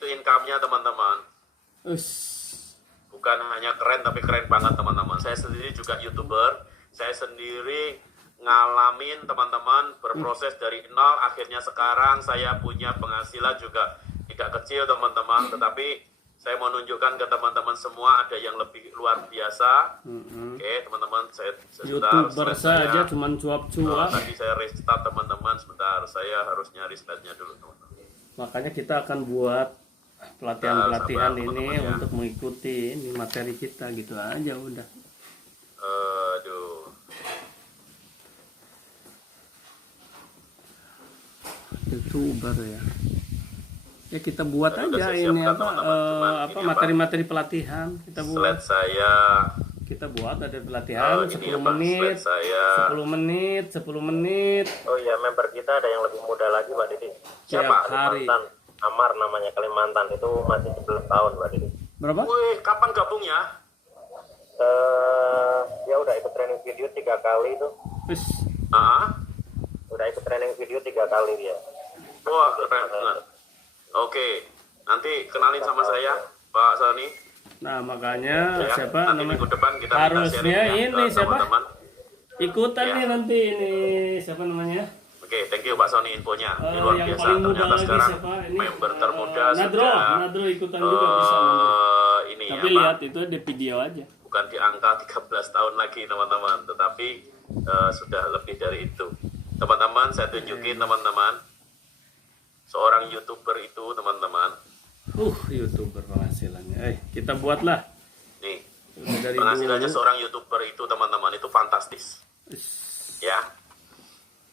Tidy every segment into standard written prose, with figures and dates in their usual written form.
Itu income-nya teman-teman. Bukan hanya keren tapi keren banget teman-teman. Saya sendiri juga YouTuber. Saya sendiri ngalamin teman-teman berproses dari nol, akhirnya sekarang saya punya penghasilan juga tidak kecil teman-teman. Tetapi saya mau nunjukkan ke teman-teman semua ada yang lebih luar biasa. Oke teman-teman, saya YouTuber saja cuman cuap-cuap. Tadi saya restart teman-teman, sebentar saya harus nyari slide-nya dulu teman-teman. Makanya kita akan buat pelatihan-pelatihan ini ya, untuk mengikuti ini materi kita gitu aja udah. Aduh. YouTuber ya. Ya kita buat Tadi aja ini apa materi-materi pelatihan kita buat. Slide saya. Kita buat ada pelatihan 10 menit. Saya. 10 menit, 10 menit. Oh iya, member kita ada yang lebih muda lagi, Pak Didi. Siapa? Hari. Kalimantan. Amar namanya, Kalimantan. Itu masih 11 tahun, Pak Didi. Berapa? Wih, kapan gabungnya? Dia udah ikut training video 3 kali tuh. Wis. Udah ikut training video 3 kali dia. Wah, keren. Oke, nanti kenalin sama saya, Pak Sani. Nah makanya Ya, siapa nanti namanya? minggu depan kita Harusnya ini siapa? teman-teman. Ikutan Ya. nih nanti ini siapa namanya? Oke, thank you Pak Sony infonya. Ini luar Yang biasa. paling muda Ternyata lagi sekarang siapa? Ini member termuda Nadro ikutan juga bisa nanti. Ini Tapi lihat itu di video aja. bukan di angka 13 tahun lagi teman-teman, tetapi sudah lebih dari itu. Teman-teman, saya tunjukin teman-teman. Seorang YouTuber itu teman-teman. YouTuber penghasilannya. Kita buatlah. Nih, Dari penghasilannya dulu. seorang YouTuber itu teman-teman itu fantastis. Ya.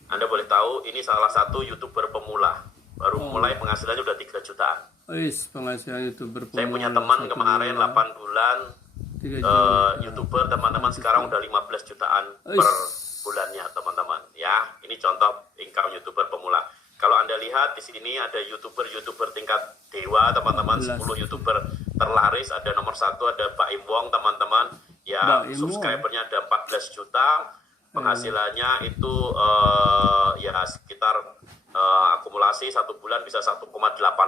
Anda boleh tahu ini salah satu YouTuber pemula. Baru mulai penghasilannya udah 3 jutaan. Penghasilan YouTuber pemula. Saya punya teman kemarin 8 bulan YouTuber teman-teman sekarang udah 15 jutaan per bulannya teman-teman. Ya, ini contoh income YouTuber pemula. Kalau Anda lihat di sini ada YouTuber tingkat dewa teman-teman, 10 YouTuber terlaris, ada nomor 1 ada Pak Imwong teman-teman. Ya, subscribernya ada 14 juta. Penghasilannya itu ya sekitar akumulasi 1 bulan bisa 1,8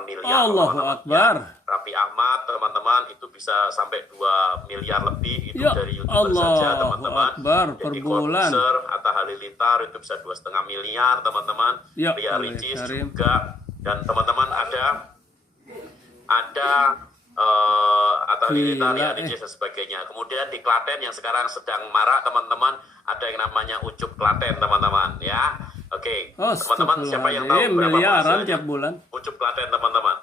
miliar. Allahu Akbar. Ya, Raffi Ahmad teman-teman itu bisa sampai 2 miliar lebih itu dari YouTuber Allah saja teman-teman. Akbar, per Jadi bulan. Atta Halilintar itu bisa 2,5 miliar teman-teman. Lia Ricis juga, dan teman-teman ada Atta Halilintar, Lia Ricis dan sebagainya. Kemudian di Klaten yang sekarang sedang marak teman-teman ada yang namanya Ucup Klaten teman-teman ya. Oke, teman-teman siapa yang tahu berapa miliaran tiap bulan? Ucup Klaten teman-teman?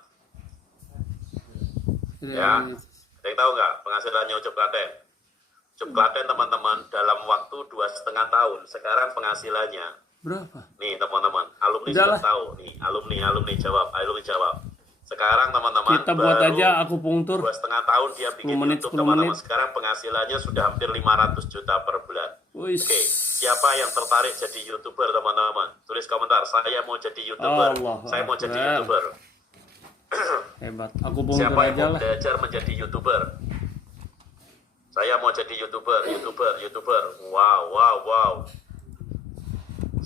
Ya, ada yang tahu nggak penghasilannya Ucup Klaten? Ucup Klaten teman-teman dalam waktu 2,5 tahun sekarang penghasilannya berapa? Nih teman-teman, alumni sudah tahu nih, alumni jawab. Sekarang teman-teman kita buat aja akupunktur 2,5 tahun dia bikin YouTube teman-teman. Sekarang penghasilannya sudah hampir 500 juta per bulan. Oke, siapa yang tertarik jadi YouTuber teman-teman? Tulis komentar, saya mau jadi YouTuber. Saya mau jadi YouTuber. Hebat. Akupunktur siapa yang aja mau lah. belajar menjadi YouTuber? Saya mau jadi YouTuber. Wow.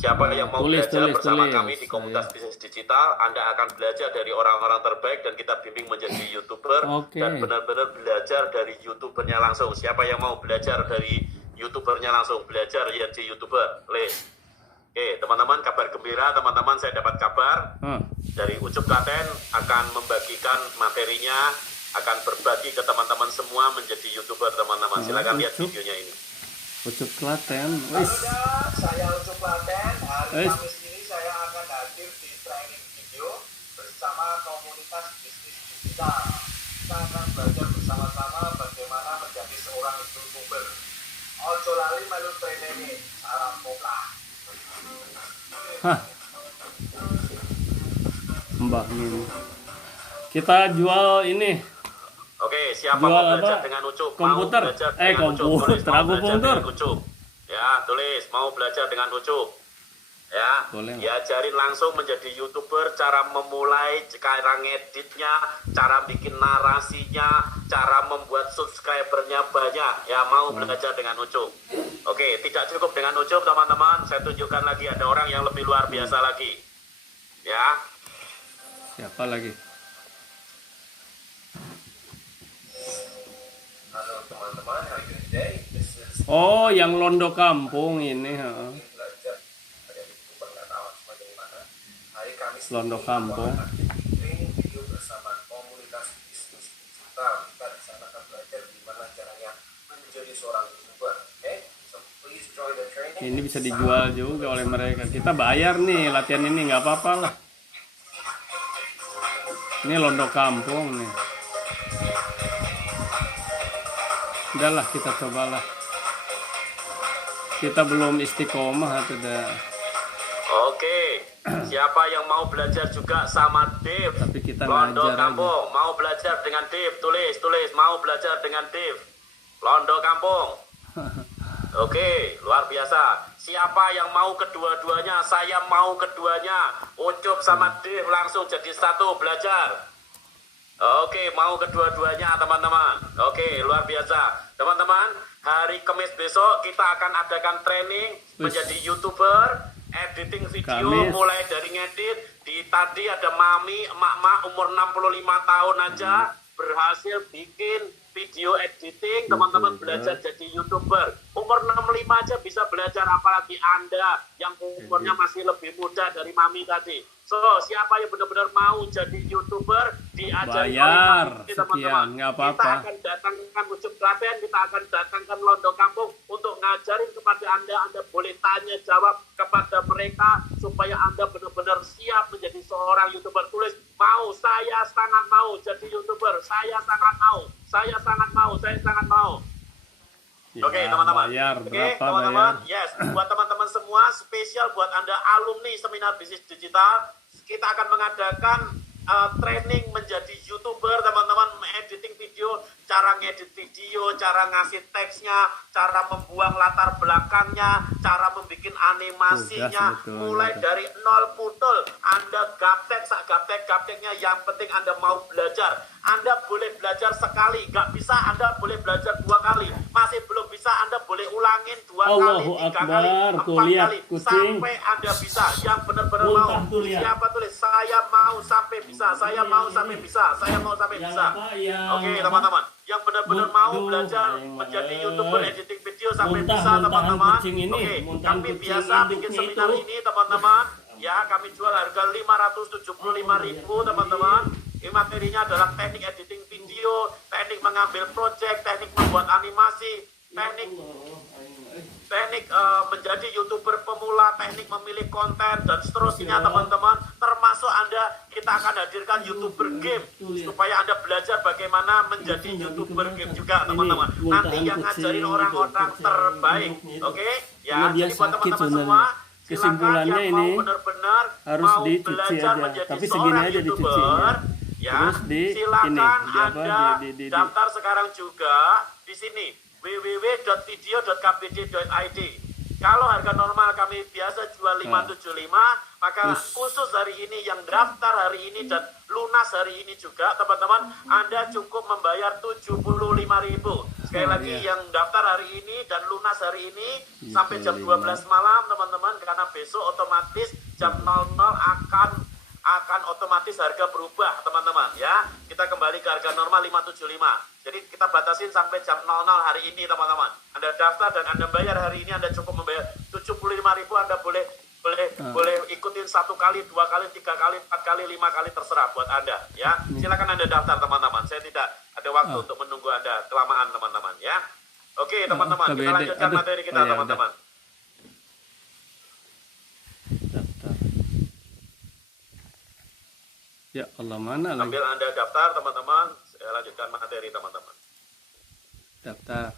Siapa yang mau belajar bersama kami di komunitas bisnis digital? Anda akan belajar dari orang-orang terbaik dan kita bimbing menjadi YouTuber dan benar-benar belajar dari YouTubernya langsung. Siapa yang mau belajar dari YouTubernya langsung, belajar jadi YouTuber? Oke, teman-teman, kabar gembira teman-teman, saya dapat kabar dari Ucup Klaten akan membagikan materinya, akan berbagi ke teman-teman semua menjadi YouTuber teman-teman. Silakan lihat videonya ini. Ucup Klaten. Saya Ucup Klaten. Hari Kamis ini saya akan hadir di training video bersama komunitas bisnis digital. Kita akan belajar bersama-sama bagaimana menjadi seorang YouTuber. Ojo lali melu training. Salam poplah. Mbah Min. Kita jual ini. Oke, siapa mau belajar dengan Ucup? Komputer. Komputer. Ucup. Ya, tulis mau belajar dengan Ucup. Ya, diajarin langsung menjadi YouTuber, cara memulai, cara ngeditnya, cara bikin narasinya, cara membuat subscribernya banyak. Ya, mau belajar dengan Ucup. Oke, tidak cukup dengan Ucup teman-teman. Saya tunjukkan lagi ada orang yang lebih luar biasa lagi. Ya. Siapa lagi? teman-teman, how you doing today? This is Oh, yang Londo Kampung ini, heeh. belajar ada di pengetahuan bagaimana. Hari Kamis Londo ini Kampung. aku akan bikin training video bersama komunitas bisnis digital. Kita di sana akan belajar gimana caranya menjadi seorang YouTuber. Oke? So please join the training. Ini bisa dijual juga oleh mereka. Kita bayar nih latihan ini, nggak apa-apa lah. Ini Londo Kampung nih. Udahlah, kita cobalah. Kita belum istiqomah atau dah. Oke, siapa yang mau belajar juga sama Dev? Tapi kita Londo ngajar aja. Kampung, mau belajar dengan Dev, tulis, mau belajar dengan Dev. Londo Kampung. Oke, luar biasa. Siapa yang mau kedua-duanya? Saya mau keduanya. Ucup sama Dev langsung jadi satu belajar. Oke, mau kedua-duanya teman-teman. Oke, luar biasa. Teman-teman, hari Kamis besok kita akan adakan training menjadi YouTuber, editing video Kamis. mulai dari ngedit. Tadi ada mami, emak-emak umur 65 tahun aja berhasil bikin video editing. Teman-teman belajar jadi YouTuber. Umur 65 aja bisa belajar, apalagi Anda yang umurnya masih lebih muda dari mami tadi. So, siapa yang benar-benar mau jadi YouTuber, diajari Bayar oleh mami, sekian, nggak apa-apa. Kita akan datangkan Ucup Klaten, kita akan datangkan Londo Kampung untuk ngajarin kepada Anda boleh tanya jawab kepada mereka supaya Anda benar-benar siap menjadi seorang YouTuber. Tulis, mau, saya sangat mau jadi YouTuber, saya sangat mau, saya sangat mau, saya sangat mau. Ya, Oke, teman-teman. Bayar Oke, berapa teman-teman. bayar? Yes, buat teman-teman semua, spesial buat Anda alumni seminar bisnis digital, kita akan mengadakan training menjadi YouTuber, teman-teman, editing video, cara ngedit video, cara ngasih teksnya, cara membuang latar belakangnya, cara membuat animasinya, Tugas, betul, mulai betul. dari nol putul. Anda gaptek, sak gaptek-gapteknya, yang penting Anda mau belajar. Anda boleh belajar sekali, nggak bisa Anda boleh belajar 2 kali. Masih belum bisa Anda boleh ulangin 2 kali, Allahu 3 Akbar. kali, Tuh, 4 lihat kali, kucing. sampai Anda bisa. Yang benar-benar Muntah mau. tuh, lihat. Siapa tulis? Saya mau sampai bisa. Saya mau sampai bisa. Saya mau sampai Yang bisa. apa, yang Oke, apa? teman-teman. Yang benar-benar mau Aduh, belajar yang menjadi mana? YouTuber editing video sampai Muntah- bisa, muntahan teman-teman. kucing ini, Oke, muntahan kami kucing biasa bikin induknya seminar itu. ini, teman-teman. Ya, kami jual harga 575.000, teman-teman. Ini materinya adalah teknik editing video, teknik mengambil project, teknik membuat animasi, teknik menjadi YouTuber pemula, teknik memilih konten, dan seterusnya, teman-teman. Termasuk Anda, kita akan hadirkan YouTuber game supaya Anda belajar bagaimana menjadi YouTuber game juga, teman-teman. Nanti yang ngajarin orang-orang terbaik, oke? Ya, Karena dia jadi buat sakit teman-teman sebenarnya. semua, silakan Kesimpulannya yang ini mau benar-benar harus mau dicuci belajar aja. menjadi Tapi segini seorang aja YouTuber, dicucinya. ya, Terus di silakan ini, di apa, Anda di- daftar sekarang juga di sini www.video.kbd.id. Kalau harga normal kami biasa jual 575, maka khusus hari ini yang daftar hari ini dan lunas hari ini juga, teman-teman, Anda cukup membayar 75.000. Sekali lagi, iya. yang daftar hari ini dan lunas hari ini Iya, sampai jam 12 malam, teman-teman, karena besok otomatis jam 00 akan otomatis harga berubah, teman-teman, ya. Kita kembali ke harga normal 575. Jadi kita batasin sampai jam 00 hari ini, teman-teman. Anda daftar dan Anda bayar hari ini, Anda cukup membayar 75.000. Anda boleh ikutin 1 kali, 2 kali, 3 kali, 4 kali, 5 kali, terserah buat Anda, ya. Silakan Anda daftar, teman-teman. Saya tidak ada waktu untuk menunggu Anda kelamaan, teman-teman, ya. Oke, teman-teman, kita KBD. lanjutkan Aduh. materi kita, Oh, ya, teman-teman. Daftar. Ya Allah, mana lagi? Sambil Anda daftar, teman-teman, saya lanjutkan materi, teman-teman. Daftar.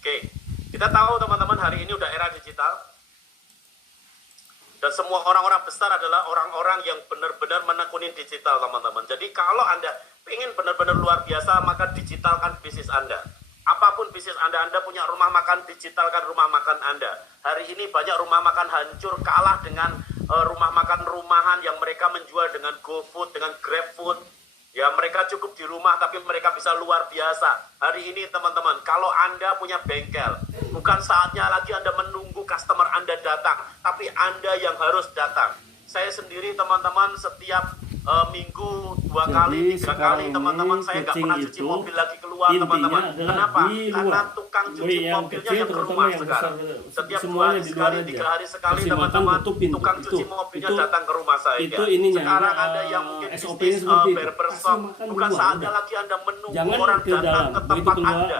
Oke, kita tahu, teman-teman, hari ini udah era digital. Dan semua orang-orang besar adalah orang-orang yang benar-benar menekuni digital, teman-teman. Jadi kalau Anda ingin benar-benar luar biasa, maka digitalkan bisnis Anda. Apapun bisnis Anda punya rumah makan, digitalkan rumah makan Anda. Hari ini banyak rumah makan hancur, kalah dengan rumah makan rumahan yang mereka menjual dengan GoFood, dengan GrabFood. Ya mereka cukup di rumah tapi mereka bisa luar biasa. Hari ini teman-teman, kalau Anda punya bengkel, bukan saatnya lagi Anda menunggu customer Anda datang, tapi Anda yang harus datang. Saya sendiri teman-teman setiap minggu 2 kali, 3 kali teman-teman saya nggak pernah cuci mobil lagi keluar teman-teman. Kenapa? Karena tukang cuci mobilnya yang ke rumah sekarang. Setiap 2 hari sekali, 3 hari sekali teman-teman, tukang cuci mobilnya datang ke rumah saya. Sekarang ada yang mungkin bisnis barbershop, bukan saatnya lagi Anda menunggu orang datang ke tempat Anda.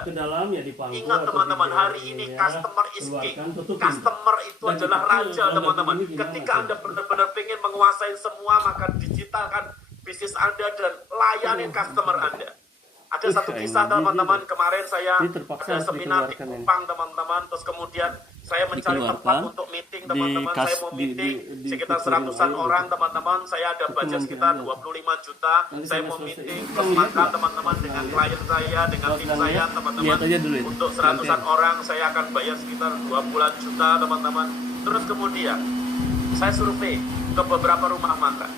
Ingat teman-teman, hari ini customer is king. Customer itu adalah raja teman-teman. Ketika Anda benar-benar ingin menguasai semua, maka digitalkan bisnis Anda dan layani customer Anda. Ada satu kisah teman-teman, kemarin saya ada seminar di Kupang teman-teman, terus kemudian saya mencari tempat untuk meeting teman-teman, saya mau meeting sekitar 100-an orang teman-teman, saya ada budget sekitar 25 juta, saya mau meeting plus makan teman-teman dengan klien saya, dengan tim saya teman-teman, untuk 100-an orang saya akan bayar sekitar 20 juta teman-teman. Terus kemudian saya survei ke beberapa rumah makan.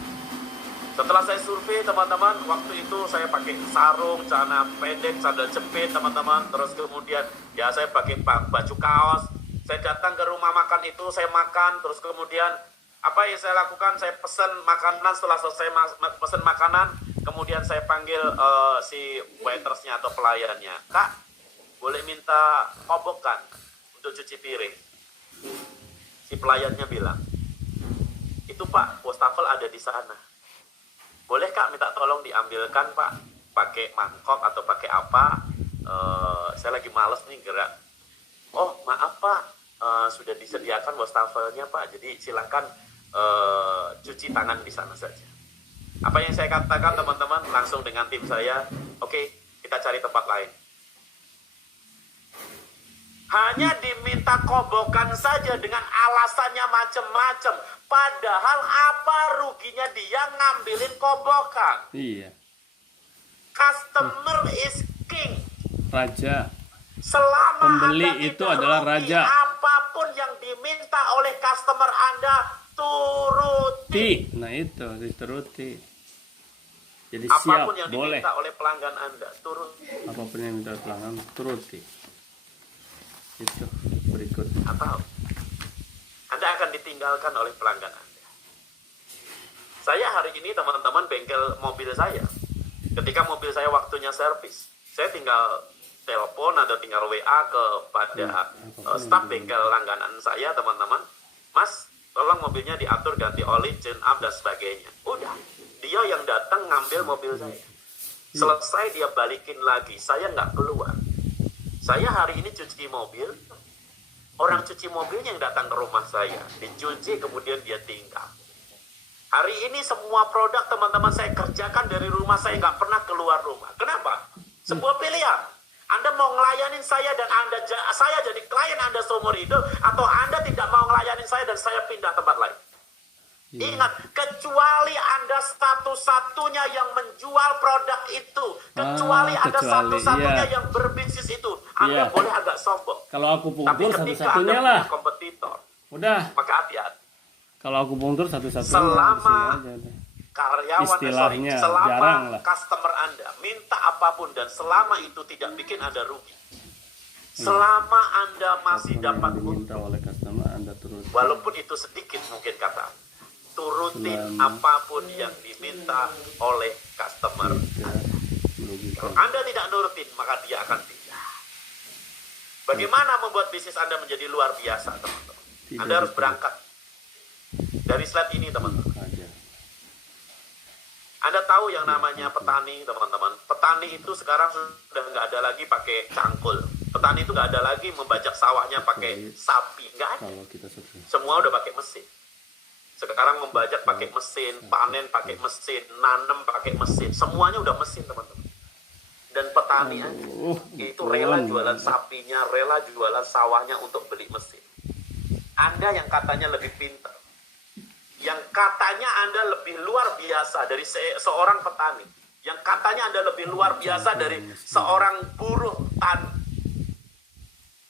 Setelah saya survei teman-teman, waktu itu saya pakai sarung, celana pendek, sandal jepit teman-teman. Terus kemudian ya saya pakai baju kaos. Saya datang ke rumah makan itu, saya makan. Terus kemudian apa yang saya lakukan? Saya pesan makanan. Setelah selesai pesan makanan, kemudian saya panggil si waitersnya atau pelayannya. Kak, boleh minta kobokan untuk cuci piring? Si pelayannya bilang, itu Pak, wastafel ada di sana. Boleh Kak minta tolong diambilkan Pak, pakai mangkok atau pakai apa, saya lagi males nih gerak. Oh maaf Pak, sudah disediakan wastafelnya Pak, jadi silakan cuci tangan di sana saja. Apa yang saya katakan teman-teman, langsung dengan tim saya, oke, kita cari tempat lain. Hanya diminta kobokan saja dengan alasannya macam-macam. Padahal apa ruginya dia ngambilin kobokan? Iya. Customer is king. Raja. Selama Pembeli Anda itu tidak adalah rugi, raja. apapun yang diminta oleh customer Anda, turuti. Nah itu, dituruti. Jadi Apapun siap, yang boleh. diminta oleh pelanggan Anda, turuti. Apapun yang minta pelanggan, turuti. Itu berikut. Atau Anda akan ditinggalkan oleh pelanggan Anda. Saya hari ini teman-teman bengkel mobil saya, ketika mobil saya waktunya servis, saya tinggal telepon atau tinggal WA kepada staf bengkel langganan saya teman-teman. Mas, tolong mobilnya diatur ganti oli, tune up dan sebagainya. Udah, dia yang datang ngambil mobil saya. Selesai dia balikin lagi, saya nggak keluar. Saya hari ini cuci mobil, orang cuci mobilnya yang datang ke rumah saya, dicuci kemudian dia tinggal. Hari ini semua produk teman-teman saya kerjakan dari rumah, saya nggak pernah keluar rumah. Kenapa? Sebuah pilihan. Anda mau ngelayanin saya dan saya jadi klien Anda seumur hidup, atau Anda tidak mau ngelayanin saya dan saya pindah tempat lain. Ingat, kecuali Anda satu-satunya yang menjual produk itu, kecuali Anda satu-satunya yang berbisnis itu, Anda boleh agak sombong. Kalau aku Tapi pungkur ketika satu-satunya Anda lah. punya kompetitor, Udah. maka hati-hati. Kalau aku pungkur satu-satunya. Selama aja. karyawan, Istilahnya, jarang selama lah. customer Anda minta apapun dan selama itu tidak bikin Anda rugi, selama Anda masih Apapun yang dapat diminta untung, oleh customer, Anda turuti. walaupun itu sedikit mungkin kata, turutin apapun yang diminta oleh customer. Tidak merugikan. Kalau Anda tidak nurutin, maka dia akan pindah. Bagaimana membuat bisnis Anda menjadi luar biasa, teman-teman? Anda harus berangkat dari slide ini, teman-teman. Aja. Anda tahu yang namanya petani, teman-teman. Petani itu sekarang sudah nggak ada lagi pakai cangkul. Petani itu nggak ada lagi membajak sawahnya pakai sapi, nggak ada. Kalau kita sukses. Semua udah pakai mesin. Sekarang membajak pakai mesin, panen pakai mesin, nanam pakai mesin, semuanya udah mesin, teman-teman. Dan petani aja itu rela jualan sapinya, rela jualan sawahnya untuk beli mesin. Anda yang katanya lebih pintar, yang katanya Anda lebih luar biasa dari seorang petani, yang katanya Anda lebih luar biasa dari seorang buruh tani.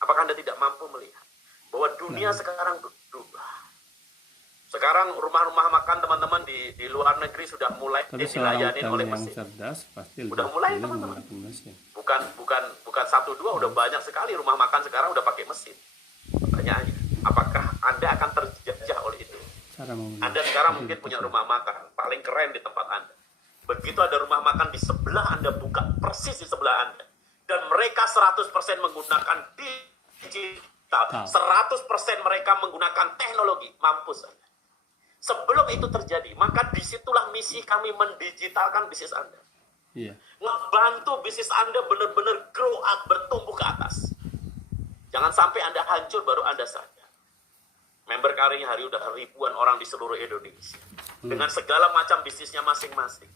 Apakah Anda tidak mampu melihat bahwa dunia sekarang berubah? Sekarang rumah-rumah makan teman-teman di luar negeri sudah mulai Tapi seorang dilayanin oleh petani yang mesin. cerdas pasti Udah lebih mulai, pilih teman-teman. menggunakan mesin. Bukan satu dua, udah banyak sekali rumah makan sekarang udah pakai mesin. Pertanyaannya, apakah Anda akan terjajah oleh itu? Cara menggunakan Anda sekarang mungkin punya rumah makan paling keren di tempat Anda. Begitu ada rumah makan di sebelah Anda, buka persis di sebelah Anda, dan mereka 100% menggunakan digital, 100% mereka menggunakan teknologi, mampus Anda. Sebelum itu terjadi, maka disitulah misi kami mendigitalkan bisnis Anda. Iya. Ngebantu bisnis Anda benar-benar grow up, bertumbuh ke atas. Jangan sampai Anda hancur baru Anda sadar. Member Karing hari udah ribuan orang di seluruh Indonesia. Dengan segala macam bisnisnya masing-masing.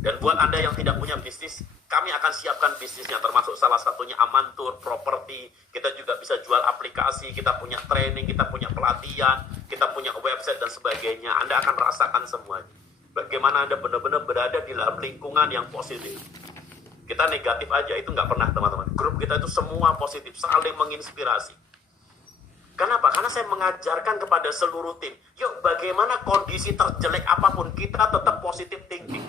Dan buat Anda yang tidak punya bisnis, kami akan siapkan bisnisnya, termasuk salah satunya Amantur, properti. Kita juga bisa jual aplikasi, kita punya training, kita punya pelatihan, kita punya website dan sebagainya. Anda akan rasakan semuanya. Bagaimana Anda benar-benar berada di dalam lingkungan yang positif. Kita negatif aja, itu nggak pernah teman-teman. Grup kita itu semua positif, saling menginspirasi. Kenapa? Karena saya mengajarkan kepada seluruh tim, yuk bagaimana kondisi terjelek apapun, kita tetap positif thinking.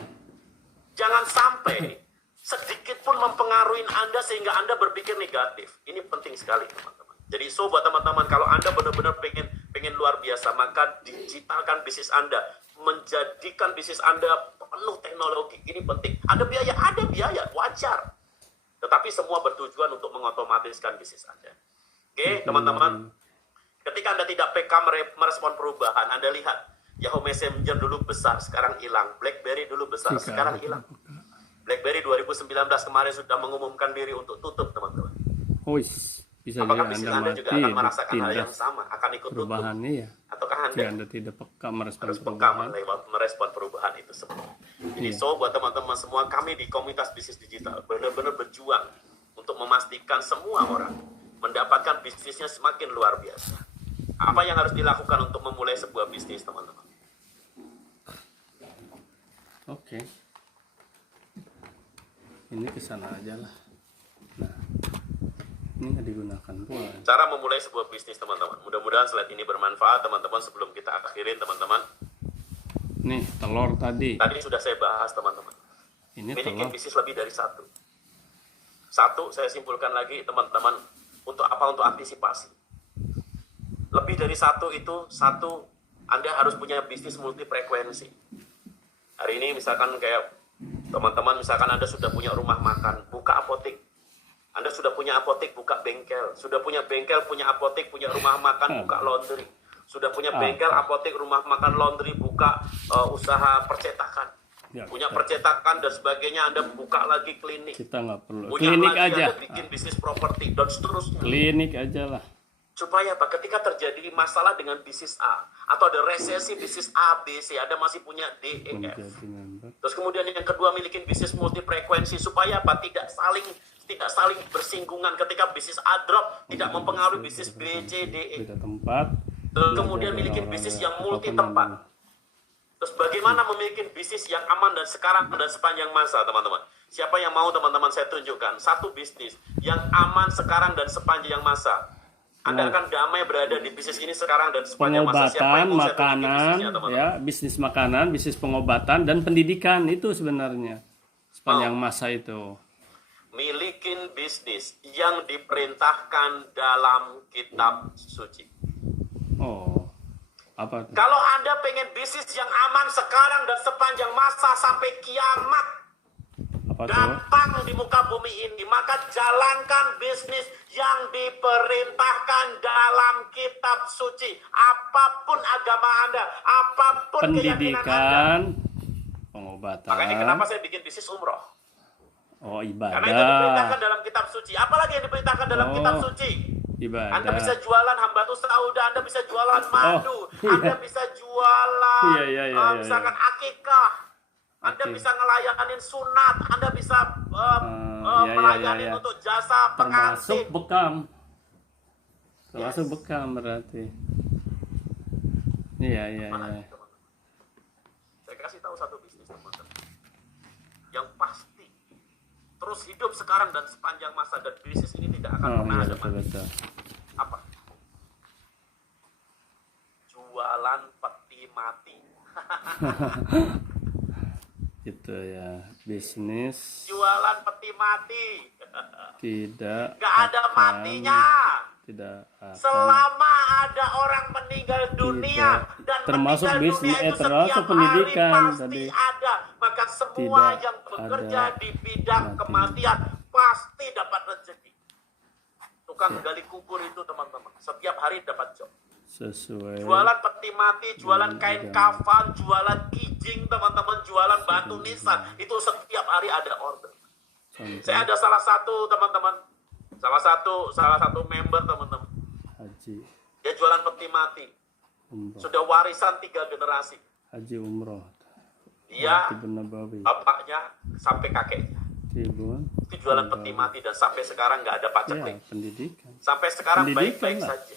Jangan sampai sedikit pun mempengaruhi Anda sehingga Anda berpikir negatif. Ini penting sekali teman-teman. Jadi buat teman-teman, kalau Anda benar-benar pengen luar biasa, maka digitalkan bisnis Anda. Menjadikan bisnis Anda penuh teknologi. Ini penting. Ada biaya, wajar. Tetapi semua bertujuan untuk mengotomatiskan bisnis Anda. Oke, teman-teman. Ketika Anda tidak PK merespon perubahan, Anda lihat Yahoo Messenger dulu besar, sekarang hilang. BlackBerry dulu besar, sekarang hilang. BlackBerry 2019 kemarin sudah mengumumkan diri untuk tutup, teman-teman. Oh, bisa Apakah jadi bisnis Anda Anda mati juga akan merasakan hal tindas yang sama, akan ikut tutup? perubahannya ya. Ataukah Anda Jika Anda tidak peka merespon harus peka perubahan. merespon perubahan itu semua? Jadi buat teman-teman semua, kami di komunitas bisnis digital benar-benar berjuang untuk memastikan semua orang mendapatkan bisnisnya semakin luar biasa. Apa yang harus dilakukan untuk memulai sebuah bisnis, teman-teman? Oke. Ini kesana aja lah. Nah, ini nggak digunakan pula. Cara memulai sebuah bisnis, teman-teman. Mudah-mudahan slide ini bermanfaat, teman-teman. Sebelum kita akhirin, teman-teman. Nih, telur tadi. Tadi sudah saya bahas, teman-teman. Ini Miliki telur. bisnis lebih dari satu. Satu, saya simpulkan lagi, teman-teman. Untuk apa? Untuk antisipasi. Lebih dari satu itu, Anda harus punya bisnis multi frekuensi. Hari ini misalkan kayak teman-teman, misalkan Anda sudah punya rumah makan, buka apotek. Anda sudah punya apotek, buka bengkel. Sudah punya bengkel, punya apotek, punya rumah makan, buka laundry. Sudah punya bengkel, apotek, rumah makan, laundry, buka usaha percetakan. Ya, Punya percetakan dan sebagainya, Anda buka lagi klinik. kita nggak perlu. Punya Klinik lagi, aja. Anda bikin bisnis properti dan seterusnya. Klinik aja lah. Supaya apa? Ketika terjadi masalah dengan bisnis A atau ada resesi bisnis A, B, C, Anda masih punya D, E, F. Menjadi member. Terus kemudian yang kedua, miliki bisnis multi frekuensi supaya apa? Tidak saling bersinggungan. Ketika bisnis A drop, tidak mempengaruhi bisnis B, C, D, E. Beda tempat. Terus kemudian miliki bisnis yang multi tempat. Terus bagaimana memiliki bisnis yang aman dan sekarang dan sepanjang masa, teman-teman? Siapa yang mau, teman-teman, saya tunjukkan satu bisnis yang aman sekarang dan sepanjang masa. Anda akan damai berada di bisnis ini sekarang dan sepanjang masa. Siapa Pengobatan, yang mau, saya tunjukin makanan, bisnisnya, teman-teman. ya, bisnis makanan, bisnis pengobatan dan pendidikan itu sebenarnya sepanjang masa itu. Milikin bisnis yang diperintahkan dalam kitab suci. Oh, apa tuh? Kalau Anda pengen bisnis yang aman sekarang dan sepanjang masa sampai kiamat Apa tuh? datang di muka bumi ini, maka jalankan bisnis yang diperintahkan dalam kitab suci. Apapun agama Anda, apapun keyakinan Anda. Pendidikan, pengobatan. Makanya kenapa saya bikin bisnis umroh? Oh, Karena itu diperintahkan ibadah. dalam kitab suci. Apalagi yang diperintahkan dalam kitab suci? Ibadah. Anda bisa jualan hambatu sauda, Anda bisa jualan madu, iya. Anda bisa jualan Iya, misalkan akikah, Anda bisa ngelayanin sunat, Anda bisa melayani iya. untuk jasa Termasuk pengantin. bekam. Termasuk bekam berarti. Iya. Mana, teman-teman? Saya kasih tahu satu bisnis, teman-teman, yang pasti terus hidup sekarang dan sepanjang masa, dan bisnis ini tidak akan Oh pernah iya, ada mati. betul. Apa? Jualan mati. Gitu ya, bisnis Jualan peti mati. tidak Nggak ada matinya. tidak akan Selama ada orang meninggal dunia dan termasuk meninggal bisnis, dunia itu termasuk setiap pendidikan hari pasti tadi. ada. Maka semua Tidak yang bekerja ada di bidang mati. kematian pasti dapat rezeki. Tukang Ya. gali kubur itu teman-teman, setiap hari dapat job. sesuai Jualan peti mati, jualan kain agama. kafan, jualan kijing teman-teman, jualan batu nisan, itu setiap hari ada order. contoh Saya ada salah satu teman-teman, salah satu member teman-teman, haji dia jualan peti mati, umroh, sudah warisan 3 generasi. haji umroh, Dia, Tibun Nabawi, bapaknya sampai kakeknya Tibun itu jualan peti mati dan sampai sekarang nggak ada ya, paceklik. pendidikan Sampai sekarang Pendidikan baik-baik lah. saja.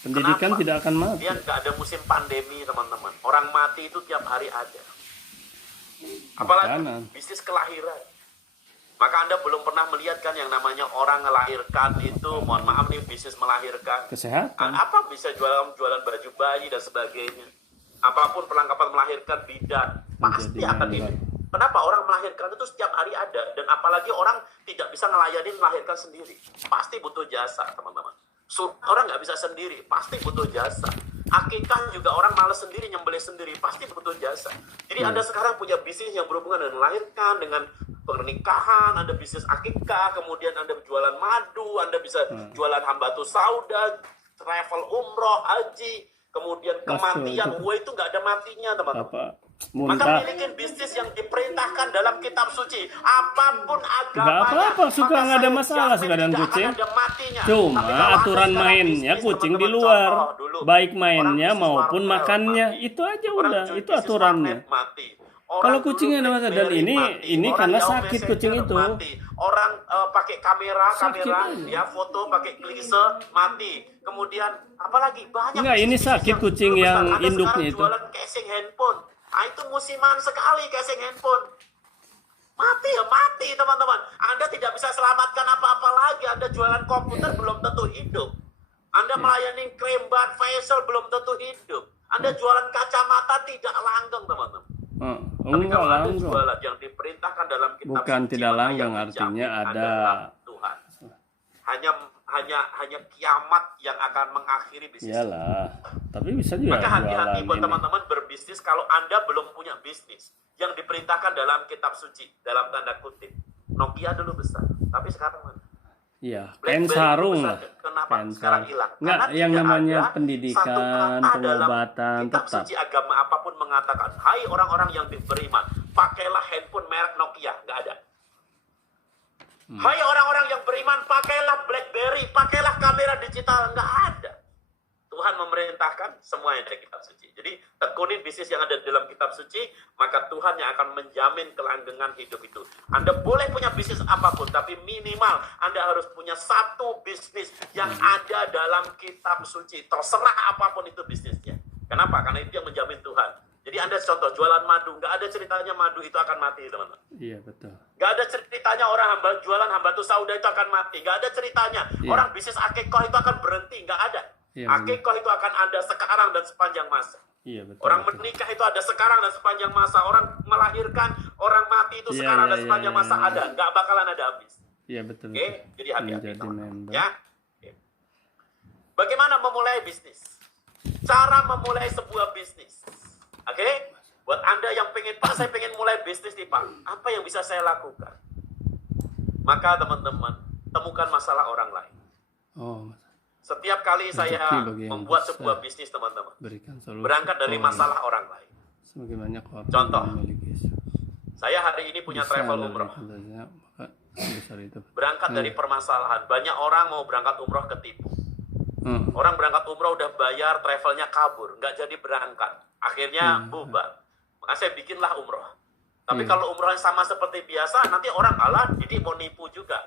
pendidikan Kenapa? tidak akan mati. Dia nggak ada musim pandemi teman-teman. Orang mati itu tiap hari ada. Apalagi Makanan. bisnis kelahiran. Maka Anda belum pernah melihat kan yang namanya orang melahirkan itu, mohon maaf nih, bisnis melahirkan. Kesehatan Apa bisa jualan baju bayi dan sebagainya. Apapun perlengkapan melahirkan bidan, pasti Menjadi akan member. ini. Kenapa orang melahirkan itu setiap hari ada, dan apalagi orang tidak bisa ngelayani melahirkan sendiri, pasti butuh jasa teman-teman. Orang nggak bisa sendiri, pasti butuh jasa. Akikah juga orang malas sendiri, nyembelih sendiri, pasti butuh jasa. Jadi Anda sekarang punya bisnis yang berhubungan dengan melahirkan, dengan pernikahan, Anda bisnis akikah, kemudian Anda jualan madu, Anda bisa jualan hambatu sauda, travel umroh, haji, kemudian kematian, itu. wah itu nggak ada matinya teman-teman. apa Maka muntah milikin bisnis yang diperintahkan dalam kitab suci. Apapun agamanya. Nggak apa-apa, suka maka nggak ada saya masalah jamin suka dengan tidak akan kucing. ada matinya. Cuma Tapi kalau Anda aturan sekarang mainnya bisnis, kucing di teman-teman, luar, contoh dulu, baik orang mainnya bisnis maupun wartel makannya, mati. itu aja Orang udah, bisnis itu aturannya. warnet mati. Orang Kalau dulu kucingnya ada masalah, dan BlackBerry ini Orang karena Yahoo sakit Messenger kucing itu. mati. Orang pakai kamera Sakit aja. ya foto pakai klise mati. Kemudian apalagi banyak. Enggak, ini bisnis sakit yang kucing besar. yang Anda induknya sekarang itu. jualan casing handphone. Nah, itu musiman sekali casing handphone. Mati ya mati teman-teman. Anda tidak bisa selamatkan apa-apa lagi. Anda jualan komputer belum tentu hidup. Anda melayani krim ban facial belum tentu hidup. Anda jualan kacamata tidak langgeng teman-teman. Tapi Enggak kalau Anda langgeng. jualan yang diperintahkan dalam kitab Bukan suci, tidak maka langgeng, yang artinya menjamin ada adalah Tuhan. Hanya kiamat yang akan mengakhiri bisnis. Iyalah, tapi bisa juga Maka hati-hati jualan buat ini. teman-teman berbisnis kalau Anda belum punya bisnis yang diperintahkan dalam kitab suci, dalam tanda kutip. Nokia dulu besar, tapi sekarang mana? Iya, BlackBerry kain sarung dulu lah. besar. Kenapa Kain sekarang sarung. hilang? Enggak, Karena yang tidak namanya ada satu pendidikan, kata dalam pengobatan kitab tetap. suci agama apapun mengatakan, hai orang-orang yang beriman, pakailah handphone merek Nokia. Nggak ada. Hai orang-orang yang beriman, pakailah BlackBerry, pakailah kamera digital. Nggak ada. Tuhan memerintahkan semua yang dari kitab suci. Jadi tekuni bisnis yang ada di dalam kitab suci, maka Tuhan yang akan menjamin kelanggengan hidup itu. Anda boleh punya bisnis apapun, tapi minimal Anda harus punya satu bisnis yang ada dalam kitab suci. Terserah apapun itu bisnisnya. Kenapa? Karena itu yang menjamin Tuhan. Jadi Anda contoh jualan madu, nggak ada ceritanya madu itu akan mati, teman-teman. Iya, betul. Nggak ada ceritanya orang jualan hambatu sauda itu akan mati. Nggak ada ceritanya Iya. orang bisnis akikoh itu akan berhenti. Nggak ada. Iya, Akikoh itu akan ada sekarang dan sepanjang masa. Iya, betul. Orang betul. menikah itu ada sekarang dan sepanjang masa. Orang melahirkan, orang mati itu Iya, sekarang iya, dan sepanjang iya, masa iya. ada. Nggak bakalan ada habis. Iya, betul. Oke, betul. jadi hati-hati. Menjadi teman-teman. member. Ya. Oke. Bagaimana memulai bisnis? Cara memulai sebuah bisnis. Oke? Buat Anda yang pengen, Pak, saya pengen mulai bisnis nih, Pak. Apa yang bisa saya lakukan? Maka teman-teman, temukan masalah orang lain. Oh, Setiap kali saya bagi yang membuat bisa sebuah bisnis, teman-teman, berikan solusi. berangkat dari masalah orang lain. Semakin banyak orang Contoh. yang memiliki isu. Saya hari ini punya Bisa travel dari umroh. contohnya, maka besar itu. Berangkat dari permasalahan. Banyak orang mau berangkat umroh ketipu. Hmm. Orang berangkat umroh udah bayar, travelnya kabur, nggak jadi berangkat. Akhirnya bubar. Maka saya bikinlah umroh. Tapi kalau umrohnya sama seperti biasa, nanti orang alah, ini mau nipu juga.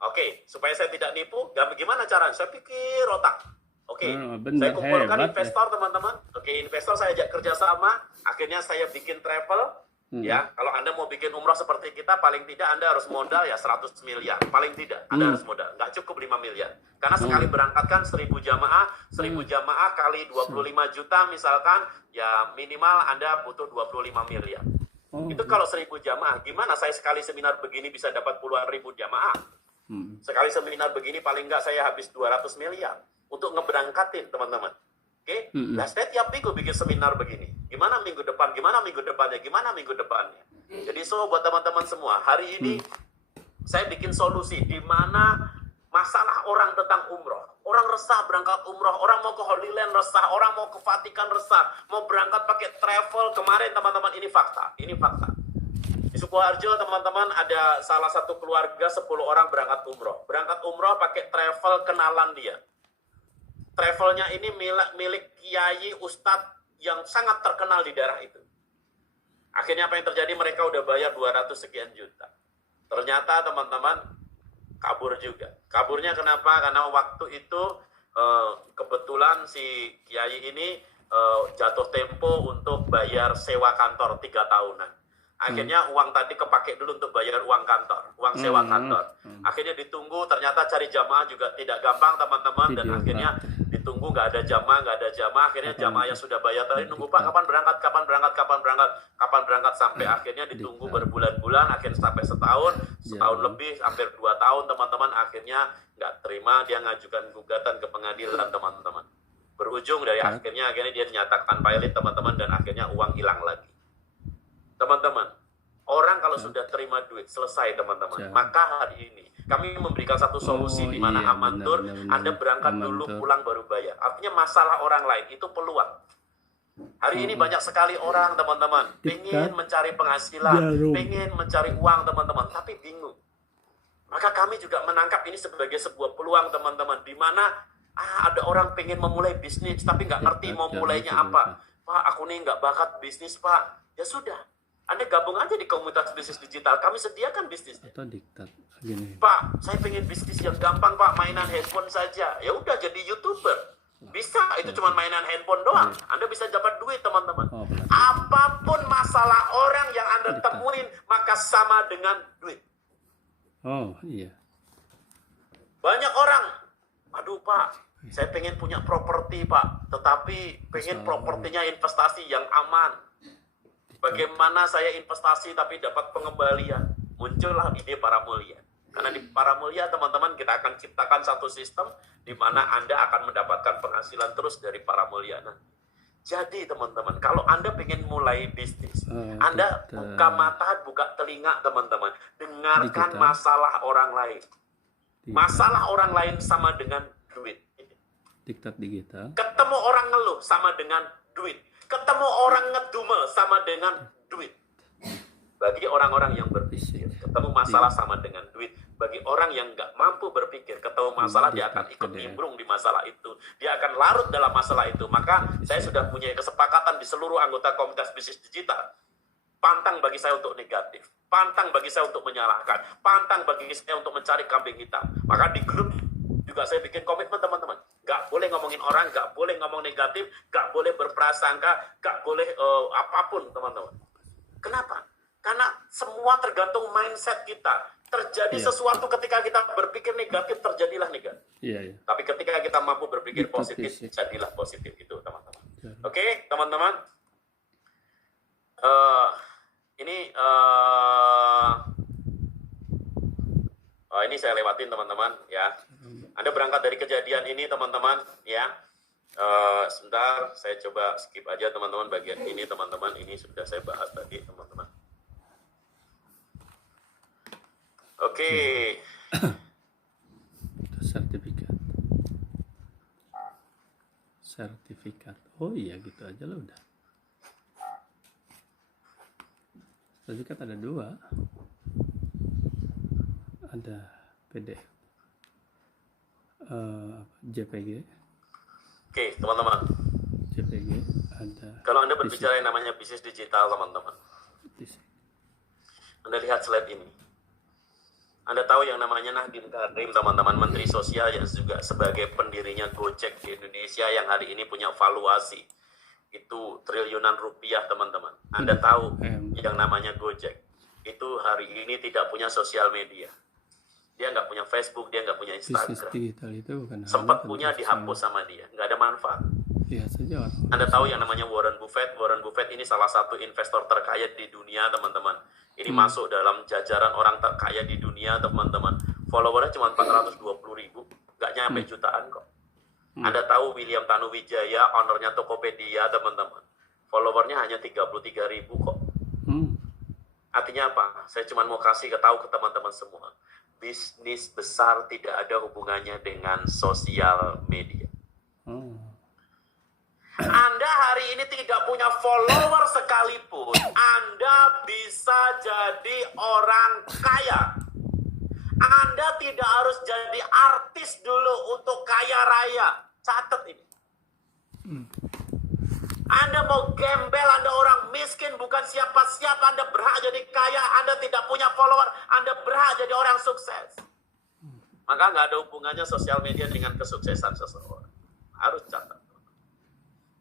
Oke, supaya saya tidak nipu, gimana caranya? Saya pikir otak. Oke, bener, saya kumpulkan hebat, investor teman-teman. Oke, investor saya ajak kerjasama. Akhirnya saya bikin travel. Ya, kalau Anda mau bikin umroh seperti kita, paling tidak Anda harus modal ya 100 miliar. Paling tidak, Anda harus modal. Nggak cukup 5 miliar. Karena sekali berangkatkan 1000 jamaah, 1000 jamaah kali 25 juta misalkan, ya minimal Anda butuh 25 miliar. Itu kalau 1000 jamaah. Gimana saya sekali seminar begini bisa dapat puluhan ribu jamaah? Sekali seminar begini paling nggak saya habis 200 miliar untuk ngeberangkatin teman-teman. Oke, nah saya tiap minggu bikin seminar begini. Gimana minggu depan? Gimana minggu depannya? Gimana minggu depannya? Jadi buat teman-teman semua, hari ini saya bikin solusi di mana masalah orang tentang umroh. Orang resah berangkat umroh, orang mau ke Holy Land resah, orang mau ke Vatikan resah, mau berangkat pakai travel kemarin teman-teman, ini fakta. Ini fakta. Di Sukoharjo teman-teman ada salah satu keluarga 10 orang berangkat umroh. Berangkat umroh pakai travel kenalan dia. Travelnya ini milik kiai ustadz yang sangat terkenal di daerah itu. Akhirnya apa yang terjadi? Mereka udah bayar 200 sekian juta. Ternyata teman-teman kabur juga. Kaburnya kenapa? Karena waktu itu kebetulan si kiai ini jatuh tempo untuk bayar sewa kantor 3 tahunan. Akhirnya uang tadi kepake dulu untuk bayar uang kantor, uang sewa kantor. Akhirnya ditunggu, ternyata cari jamaah juga tidak gampang teman-teman. Dan akhirnya ditunggu nggak ada jamaah. Akhirnya jamaah yang sudah bayar tadi nunggu, Pak kapan berangkat sampai akhirnya ditunggu berbulan-bulan, akhirnya sampai setahun lebih, hampir 2 tahun teman-teman. Akhirnya nggak terima, dia ngajukan gugatan ke pengadilan teman-teman. Berujung dari akhirnya dia dinyatakan pilot teman-teman, dan akhirnya uang hilang lagi. Teman-teman, orang kalau sudah terima duit, selesai teman-teman. Maka hari ini kami memberikan satu solusi di mana amantur, Anda berangkat dulu, pulang baru bayar. Artinya masalah orang lain itu peluang. Hari ini banyak sekali orang teman-teman, pengen mencari penghasilan, pengen mencari uang teman-teman, tapi bingung. Maka kami juga menangkap ini sebagai sebuah peluang teman-teman, di mana ada orang pengen memulai bisnis, tapi nggak ngerti mau mulainya apa. Pak, aku nih nggak bakat bisnis, Pak. Ya sudah. Anda gabung aja di komunitas bisnis digital. Kami sediakan bisnisnya. Atau diktat gini. Pak, saya pengen bisnis yang gampang, Pak. Mainan handphone saja. Ya udah, jadi YouTuber. Bisa, itu cuma mainan handphone doang. Anda bisa dapat duit, teman-teman. Apapun masalah orang yang Anda temuin, maka sama dengan duit. Oh, iya. Banyak orang, aduh Pak, saya pengen punya properti, Pak. Tetapi pengen propertinya investasi yang aman. Bagaimana saya investasi tapi dapat pengembalian? Muncullah ide Para Mulia. Karena di Para Mulia, teman-teman, kita akan ciptakan satu sistem di mana Anda akan mendapatkan penghasilan terus dari Para Mulia. Nah, jadi teman-teman, kalau Anda pengen mulai bisnis, Anda buka mata, buka telinga, teman-teman. Dengarkan masalah orang lain. Masalah orang lain sama dengan duit. Diktat digital. Ketemu orang ngeluh sama dengan duit. Ketemu orang ngedumel sama dengan duit. Bagi orang-orang yang berpikir, ketemu masalah sama dengan duit. Bagi orang yang nggak mampu berpikir, ketemu masalah, dia akan ikut nimbrung di masalah itu. Dia akan larut dalam masalah itu. Maka saya sudah punya kesepakatan di seluruh anggota komunitas bisnis digital. Pantang bagi saya untuk negatif. Pantang bagi saya untuk menyalahkan. Pantang bagi saya untuk mencari kambing hitam. Maka di grup juga saya bikin komitmen, teman-teman. Gak boleh ngomongin orang, gak boleh ngomong negatif, gak boleh berprasangka, gak boleh apapun, teman-teman. Kenapa? Karena semua tergantung mindset kita. Terjadi sesuatu ketika kita berpikir negatif, terjadilah negatif. Tapi ketika kita mampu berpikir positif, jadilah positif itu, teman-teman. Oke, teman-teman. Ini saya lewatin, teman-teman, ya. Anda berangkat dari kejadian ini, teman-teman, ya. Sebentar, saya coba skip aja, teman-teman, bagian ini, teman-teman. Ini sudah saya bahas tadi, teman-teman. Oke. Sertifikat. Oh iya, gitu aja lah udah. Sertifikat ada 2. Ada PDF, JPG. Oke, teman-teman. JPG ada. Kalau Anda berbicara yang namanya bisnis digital, teman-teman, Anda lihat slide ini. Anda tahu yang namanya Nadiem Karim, teman-teman, Menteri Sosial yang juga sebagai pendirinya Gojek di Indonesia, yang hari ini punya valuasi itu triliunan rupiah, teman-teman. Anda tahu Em. yang namanya Gojek itu hari ini tidak punya sosial media. Dia nggak punya Facebook, dia nggak punya Bisnis Instagram. digital itu bukan hanya Sempat tentang punya sosial dihapus sama dia, nggak ada manfaat. media saja orang. Anda tahu yang namanya Warren Buffett. Warren Buffett ini salah satu investor terkaya di dunia, teman-teman. Ini masuk dalam jajaran orang terkaya di dunia, teman-teman. Followernya cuma 420.000, nggak nyampe jutaan kok. Anda tahu William Tanuwijaya, ownernya Tokopedia, teman-teman. Followernya hanya 33.000 kok. Artinya apa? Saya cuma mau kasih tahu ke teman-teman semua. Bisnis besar tidak ada hubungannya dengan sosial media. Anda hari ini tidak punya follower sekalipun, Anda bisa jadi orang kaya. Anda tidak harus jadi artis dulu untuk kaya raya. Catat ini. Anda mau gembel, Anda orang miskin, bukan siapa-siapa, Anda berhak jadi kaya, Anda tidak punya follower, Anda berhak jadi orang sukses. Maka nggak ada hubungannya sosial media dengan kesuksesan seseorang. Harus catat.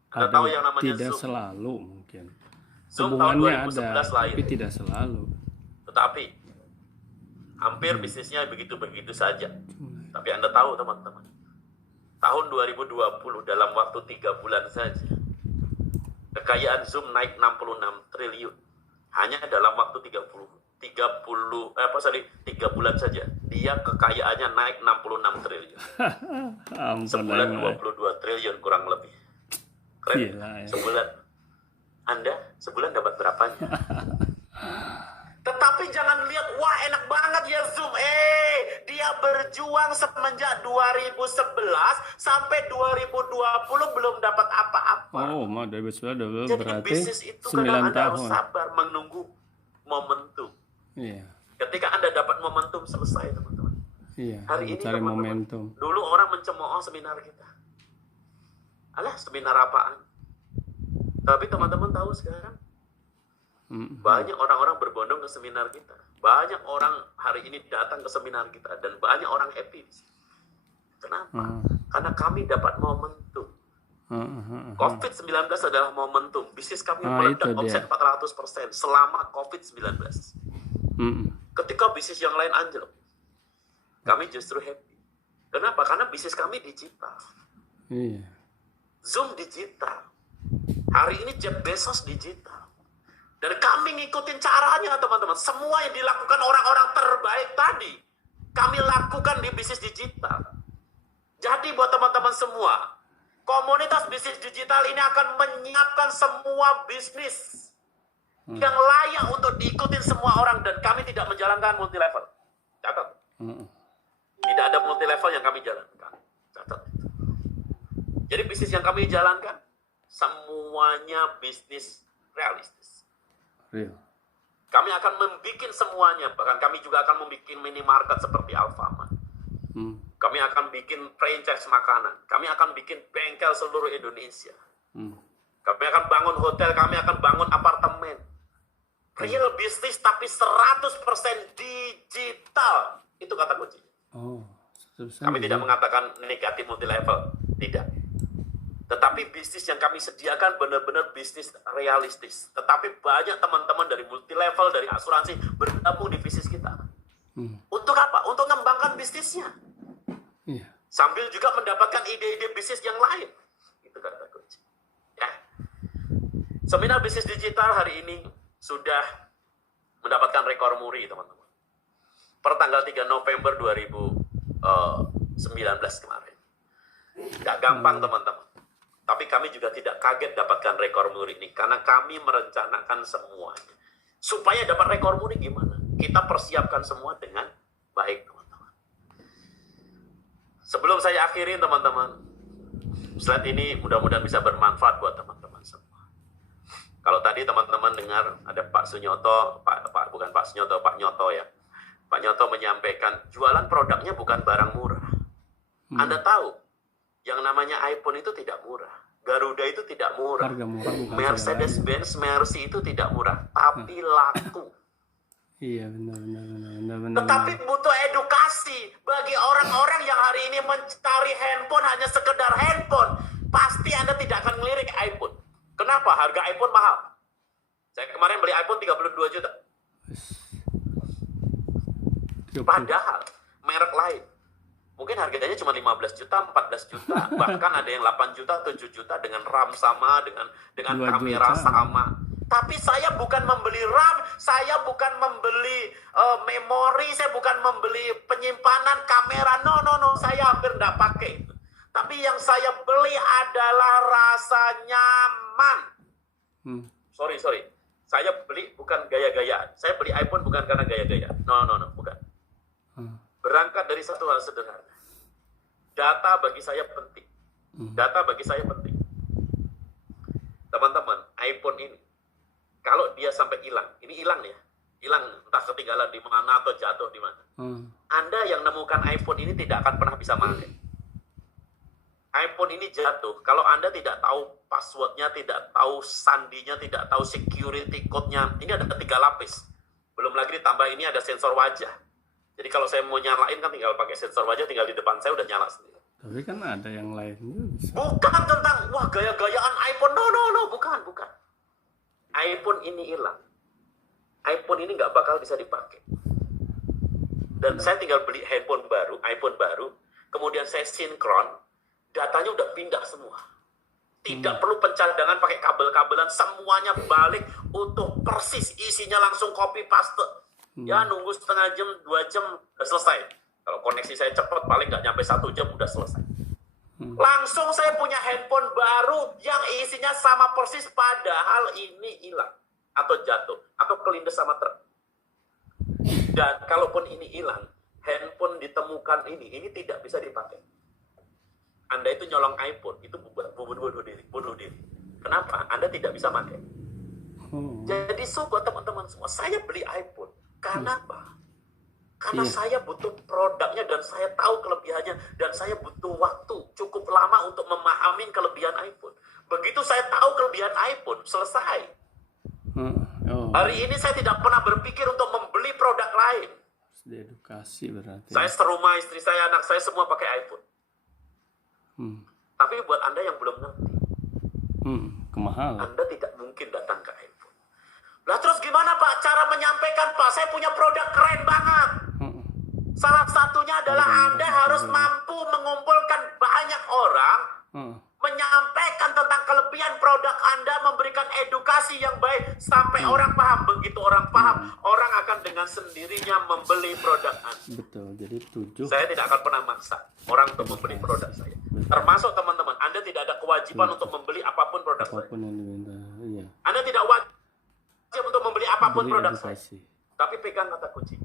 Anda tahu yang namanya tidak Zoom. selalu mungkin. Zoom tahun Hubungannya 2011 ada, lahir. tapi tidak selalu. Tetapi hampir bisnisnya begitu-begitu saja. Tapi Anda tahu, teman-teman, tahun 2020 dalam waktu 3 bulan saja, kekayaan Zoom naik 66 triliun. Hanya dalam waktu 3 bulan saja, dia kekayaannya naik 66 triliun. Ampun, Sebulan ampun. 22 triliun kurang lebih. Keren. Gila, ya. Sebulan. Anda sebulan dapat berapanya? Tetapi jangan lihat, wah enak banget ya Zoom. Dia berjuang semenjak 2011 sampai 2020 belum dapat apa-apa. Oh, mau 2011 Jadi berarti bisnis itu 9 kadang Anda harus tahun. sabar menunggu momentum. Iya. Ketika Anda dapat momentum, selesai, teman-teman. Iya, Hari ini, cari teman-teman, momentum. dulu orang mencemooh seminar kita. Alah, seminar apaan? Tapi teman-teman tahu sekarang, banyak orang-orang berbondong ke seminar kita. Banyak orang hari ini datang ke seminar kita. Dan banyak orang happy. Kenapa? Karena kami dapat momentum. COVID-19 adalah momentum. Bisnis kami meledak itu dia. omset 400% selama COVID-19. Ketika bisnis yang lain anjlok, kami justru happy. Kenapa? Karena bisnis kami digital. Iya. Zoom digital. Hari ini Jeff Bezos digital. Dan kami ngikutin caranya, teman-teman. Semua yang dilakukan orang-orang terbaik tadi, kami lakukan di bisnis digital. Jadi buat teman-teman semua, komunitas bisnis digital ini akan menyiapkan semua bisnis yang layak untuk diikutin semua orang. Dan kami tidak menjalankan multi level. Catat. Tidak ada multi level yang kami jalankan. Catat. Jadi bisnis yang kami jalankan, semuanya bisnis realistis. Real. Kami akan membuat semuanya. Bahkan kami juga akan membuat minimarket seperti Alfamart. Kami akan bikin franchise makanan. Kami akan bikin bengkel seluruh Indonesia. Kami akan bangun hotel, kami akan bangun apartemen. Real bisnis tapi 100% digital. Itu kata kunci. Oh, Kami tidak mengatakan negatif multi level. Tidak. Tetapi bisnis yang kami sediakan benar-benar bisnis realistis. Tetapi banyak teman-teman dari multi level, dari asuransi bergabung di bisnis kita. Untuk apa? Untuk mengembangkan bisnisnya. Iya. Sambil juga mendapatkan ide-ide bisnis yang lain. Itu kata kunci. Ya. Seminar bisnis digital hari ini sudah mendapatkan rekor muri, teman-teman. Per tanggal 3 November 2019 kemarin. Gak gampang, teman-teman. Tapi kami juga tidak kaget dapatkan rekor muri ini. Karena kami merencanakan semuanya. Supaya dapat rekor muri gimana? Kita persiapkan semua dengan baik, teman-teman. Sebelum saya akhiri, teman-teman, slide ini mudah-mudahan bisa bermanfaat buat teman-teman semua. Kalau tadi teman-teman dengar ada Pak Sunyoto, bukan Pak Sunyoto, Pak Nyoto ya. Pak Nyoto menyampaikan jualan produknya bukan barang murah. Anda tahu, yang namanya iPhone itu tidak murah. Garuda itu tidak murah. Harga murah bukan Mercedes-Benz, Mercy itu tidak murah, tapi laku. Iya, benar. Tetapi butuh edukasi bagi orang-orang yang hari ini mencari handphone hanya sekedar handphone. Pasti Anda tidak akan ngelirik iPhone. Kenapa? Harga iPhone mahal. Saya kemarin beli iPhone 32 juta. Padahal merek lain mungkin harganya cuma 15 juta, 14 juta, bahkan ada yang 8 juta, 7 juta dengan RAM sama, dengan kamera sama. Tapi saya bukan membeli RAM, saya bukan membeli memori, saya bukan membeli penyimpanan kamera. No, saya hampir nggak pakai. Tapi yang saya beli adalah rasa nyaman. Sorry. Saya beli bukan gaya-gayaan. Saya beli iPhone bukan karena gaya-gayaan. No, bukan. Berangkat dari satu hal sederhana. Data bagi saya penting. Teman-teman, iPhone ini, kalau dia sampai hilang, ini hilang ya. Hilang, entah ketinggalan di mana atau jatuh di mana. Anda yang nemukan iPhone ini tidak akan pernah bisa pakai. iPhone ini jatuh, kalau Anda tidak tahu passwordnya, tidak tahu sandinya, tidak tahu security code-nya, ini ada 3 lapis. Belum lagi ditambah ini ada sensor wajah. Jadi kalau saya mau nyalain kan tinggal pakai sensor wajah, tinggal di depan saya udah nyala sendiri. Tapi kan ada yang lain juga bisa. Bukan tentang, wah gaya-gayaan iPhone, no, bukan. iPhone ini hilang. iPhone ini nggak bakal bisa dipakai. Dan saya tinggal beli iPhone baru, kemudian saya sinkron, datanya udah pindah semua. Tidak perlu pencadangan pakai kabel-kabelan, semuanya balik utuh persis, isinya langsung copy paste. Ya nunggu setengah jam, 2 jam udah selesai. Kalau koneksi saya cepat paling nggak nyampe 1 jam udah selesai. Langsung saya punya handphone baru yang isinya sama persis, padahal ini hilang atau jatuh atau kelindes sama truk. Dan kalaupun ini hilang, handphone ditemukan ini tidak bisa dipakai. Anda itu nyolong iPhone, itu bunuh diri. Kenapa? Anda tidak bisa pakai. Jadi buat teman-teman semua, saya beli iPhone. Kenapa? Karena saya butuh produknya dan saya tahu kelebihannya dan saya butuh waktu cukup lama untuk memahami kelebihan iPhone. Begitu saya tahu kelebihan iPhone, selesai. Hari ini saya tidak pernah berpikir untuk membeli produk lain. Edukasi berarti. Saya serumah, istri saya, anak saya semua pakai iPhone. Tapi buat Anda yang belum ngerti, kemahalan. Anda tidak mungkin datang ke iPhone. Lah terus gimana Pak cara menyampaikan Pak? Saya punya produk keren banget. Salah satunya adalah Anda harus mampu mengumpulkan banyak orang, menyampaikan tentang kelebihan produk Anda, memberikan edukasi yang baik sampai orang paham. Begitu orang paham, orang akan dengan sendirinya membeli produk Anda. Betul. Jadi 7. Saya tidak akan pernah maksa orang untuk membeli produk saya. Termasuk teman-teman, Anda tidak ada kewajiban untuk membeli apapun produk saya. Apapun yang diminta, iya. Anda tidak wajib untuk membeli apapun Beri produk edukasi. saya. Tapi pegang kata kunci.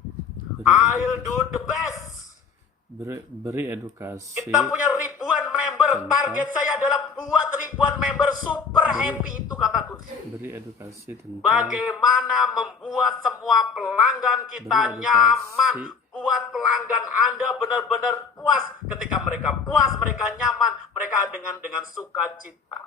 I'll do the best. Beri edukasi. Kita punya ribuan member. Target saya adalah buat ribuan member super happy, itu kata kunci. Beri edukasi tentang Bagaimana membuat semua pelanggan kita nyaman. Buat pelanggan Anda benar-benar puas. Ketika mereka puas, mereka nyaman, mereka dengan sukacita.